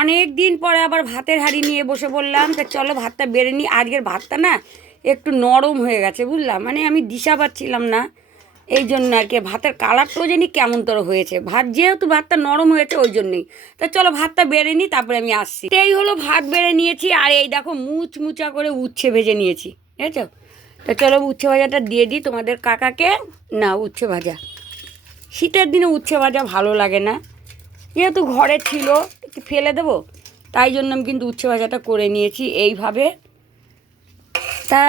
অনেক দিন পরে আবার ভাতের হাঁড়ি নিয়ে বসে বললাম তা চলো ভাতটা বেড়ে নিই আজকের ভাতটা না একটু নরম হয়ে গেছে বুঝলাম মানে আমি দিশা পাচ্ছিলাম না। এই জন্য আর কি, ভাতের কালারটাও জানি কেমন তোর হয়েছে। ভাত যেহেতু ভাতটা নরম হয়েছে, ওই জন্যই। তা চলো ভাতটা বেড়ে নিই তারপরে আমি আসছি। এই হলো ভাত বেড়ে নিয়েছি, আর এই দেখো মুচ মুচা করে উচ্ছে ভেজে নিয়েছি, বুঝেছ? তা চলো উচ্ছে ভাজাটা দিয়ে দিই তোমাদের কাকাকে। না, উচ্ছে ভাজা। শীতের দিনে উচ্ছে ভাজা ভালো লাগে না। যেহেতু ঘরে ছিল ফেলে দেবো। তাই জন্য আমি কিন্তু উচ্ছে ভাজাটা করে নিয়েছি এইভাবে। তা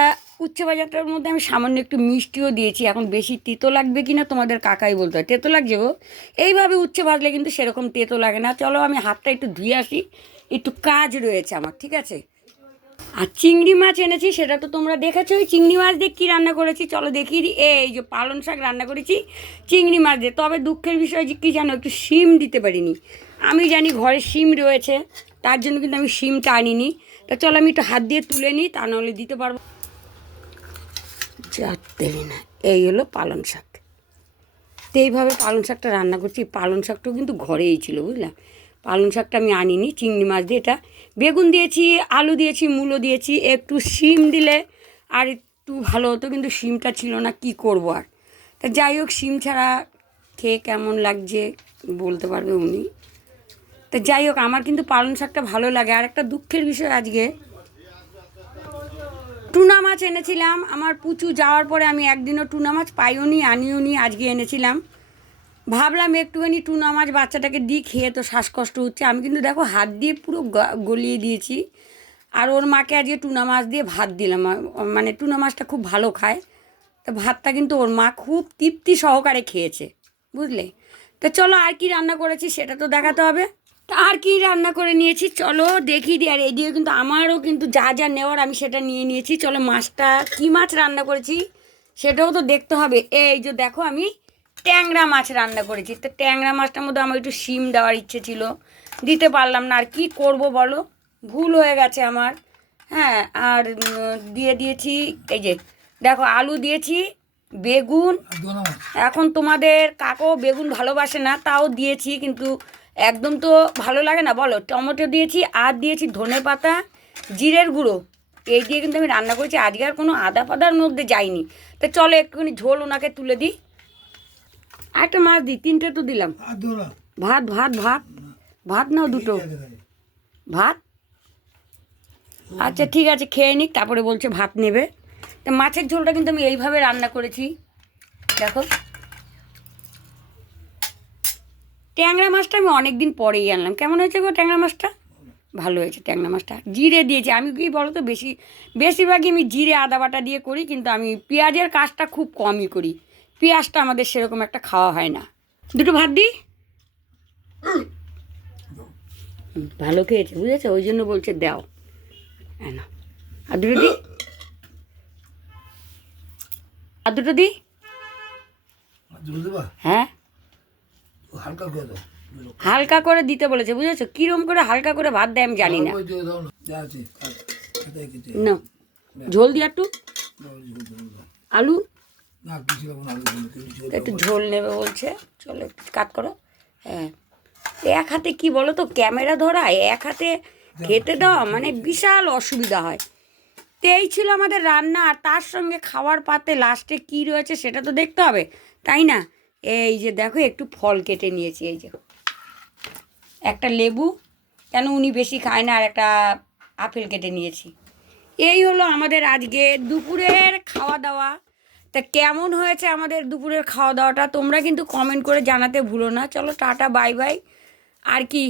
উচ্ছে ভাজাটার মধ্যে আমি সামান্য একটু মিষ্টিও দিয়েছি। এখন বেশি তেতো লাগবে কি না তোমাদের কাকাই বলতে হয় তেতো লাগছে গো। এইভাবে উচ্ছে ভাজলে কিন্তু সেরকম তেতো লাগে না। চলো আমি হাতটা একটু ধুয়ে আসি। একটু কাজ রয়েছে আমার, ঠিক আছে? আর চিংড়ি মাছ এনেছি, সেটা তো তোমরা দেখেছ। ওই চিংড়ি মাছ দিয়ে কী রান্না করেছি? চলো দেখি। এই যে পালং শাক রান্না করেছি, চিংড়ি মাছ দিয়ে। তবে দুঃখের বিষয় যে কী জানো, একটু শিম দিতে পারিনি। আমি জানি ঘরে শিম রয়েছে, তার জন্য কিন্তু আমি শিমটা আনিনি। তা চলো আমি একটু হাত দিয়ে তুলে নিই, তা নাহলে দিতে পারব। দেবে না। এই হলো পালং শাক। তো এইভাবে পালং শাকটা রান্না করছি। পালং শাকটাও কিন্তু ঘরেই ছিল বুঝলাম পালং শাকটা আমি আনিনি, চিংড়ি মাছ দিয়ে এটা। বেগুন দিয়েছি, আলু দিয়েছি, মূলো দিয়েছি, একটু শিম দিলে আর একটু ভালো হতো, কিন্তু শিমটা ছিল না, কি করব আর? তা যাই হোক, শিম ছাড়া খেয়ে কেমন লাগছে বলতে পারবে উনি। তা যাই হোক, আমার কিন্তু পালং শাকটা ভালো লাগে। আর একটা দুঃখের বিষয় আজকে, টুনা মাছ এনেছিলাম। আমার পুচু যাওয়ার পরে আমি একদিনও টুনা মাছ পাইও নি আনিও নি আজকে এনেছিলাম। ভাবলাম একটুখানি টুনা মাছ বাচ্চাটাকে দিই খেয়ে তো শ্বাসকষ্ট হচ্ছে। আমি কিন্তু দেখো হাত দিয়ে পুরো গলিয়ে দিয়েছি। আর ওর মাকে আজকে টুনা মাছ দিয়ে ভাত দিলাম। মানে টুনা মাছটা খুব ভালো খায়। তো ভাতটা কিন্তু ওর মা খুব তৃপ্তি সহকারে খেয়েছে, বুঝলে? তো চলো আর কি রান্না করেছি সেটা তো দেখাতে হবে। তা আর কি রান্না করে নিয়েছি? চলো দেখি দিই আর এদিকে কিন্তু আমারও কিন্তু যা যা নেওয়ার আমি সেটা নিয়ে নিয়েছি। চলো মাছটা, কী মাছ রান্না করেছি সেটাও তো দেখতে হবে। এই যে দেখো আমি ট্যাংরা মাছ রান্না করেছি। তো ট্যাংরা মাছটার মধ্যে আমার একটু শিম দেওয়ার ইচ্ছে ছিল। দিতে পারলাম না আর কি করব বলো? ভুল হয়ে গেছে আমার। হ্যাঁ আর দিয়ে দিয়েছি এই যে দেখো আলু দিয়েছি বেগুন। এখন তোমাদের কাকও বেগুন ভালোবাসে না তাও দিয়েছি কিন্তু একদম তো ভালো লাগে না বলো? টমেটো দিয়েছি আর দিয়েছি ধনে পাতা জিরের গুঁড়ো। এই দিয়ে কিন্তু আমি রান্না করেছি আজকে আর কোনো আদা ফাদার মধ্যে যাইনি। তো চলো একটুখানি ঝোল ওনাকে তুলে দিই। একটা মাছ দিই তিনটে তো দিলাম। ভাত ভাত ভাত ভাত। নাও দুটো। ভাত? আচ্ছা ঠিক আছে খেয়ে নিক তারপরে বলছে ভাত নেবে। তো মাছের ঝোলটা কিন্তু আমি এইভাবে রান্না করেছি। দেখো। ট্যাংরা মাছটা আমি অনেক দিন পরেই আনলাম। কেমন হয়েছে গো ট্যাংরা মাছটা? ভালো হয়েছে ট্যাংরা মাছটা। জিরে দিয়েছি। আমি কি বলো তো বেশি বেশিরভাগই আমি জিরে আদা বাটা দিয়ে করি কিন্তু আমি পেঁয়াজের কাজটা খুব কমই করি। পেঁয়াজটা আমাদের সেরকম একটা খাওয়া হয় না। দুটো ভাত দিই ভালো খেয়েছে বুঝেছ? ওই জন্য বলছে দাও। হ্যাঁ না আর দুটো দিই আর দুটো দিই হ্যাঁ। হালকা করে দিতে বলেছে বুঝেছ? কিরম করে হালকা করে ভাত দেয় আমি জানি না। না ঝোল দিয়ে একটু। আলু। একটু ঝোল নেবে বলছে চলো কাট করো হ্যাঁ। এক হাতে কি বলো তো ক্যামেরা ধরা এক হাতে খেতে দেওয়া মানে বিশাল অসুবিধা হয়। তো এই ছিল আমাদের রান্না আর তার সঙ্গে খাওয়ার পাতে লাস্টে কি রয়েছে সেটা তো দেখতে হবে তাই না? এই যে দেখো একটু ফল কেটে নিয়েছি এই যে। একটা লেবু কেন উনি বেশি খায় না আর একটা আপেল কেটে নিয়েছি। এই হলো আমাদের আজকে দুপুরের খাওয়া দাওয়া। তা কেমন হয়েছে আমাদের দুপুরের খাওয়া দাওয়াটা? তোমরা কিন্তু কমেন্ট করে জানাতে ভুলো না। চলো টাটা বাই বাই আর কি?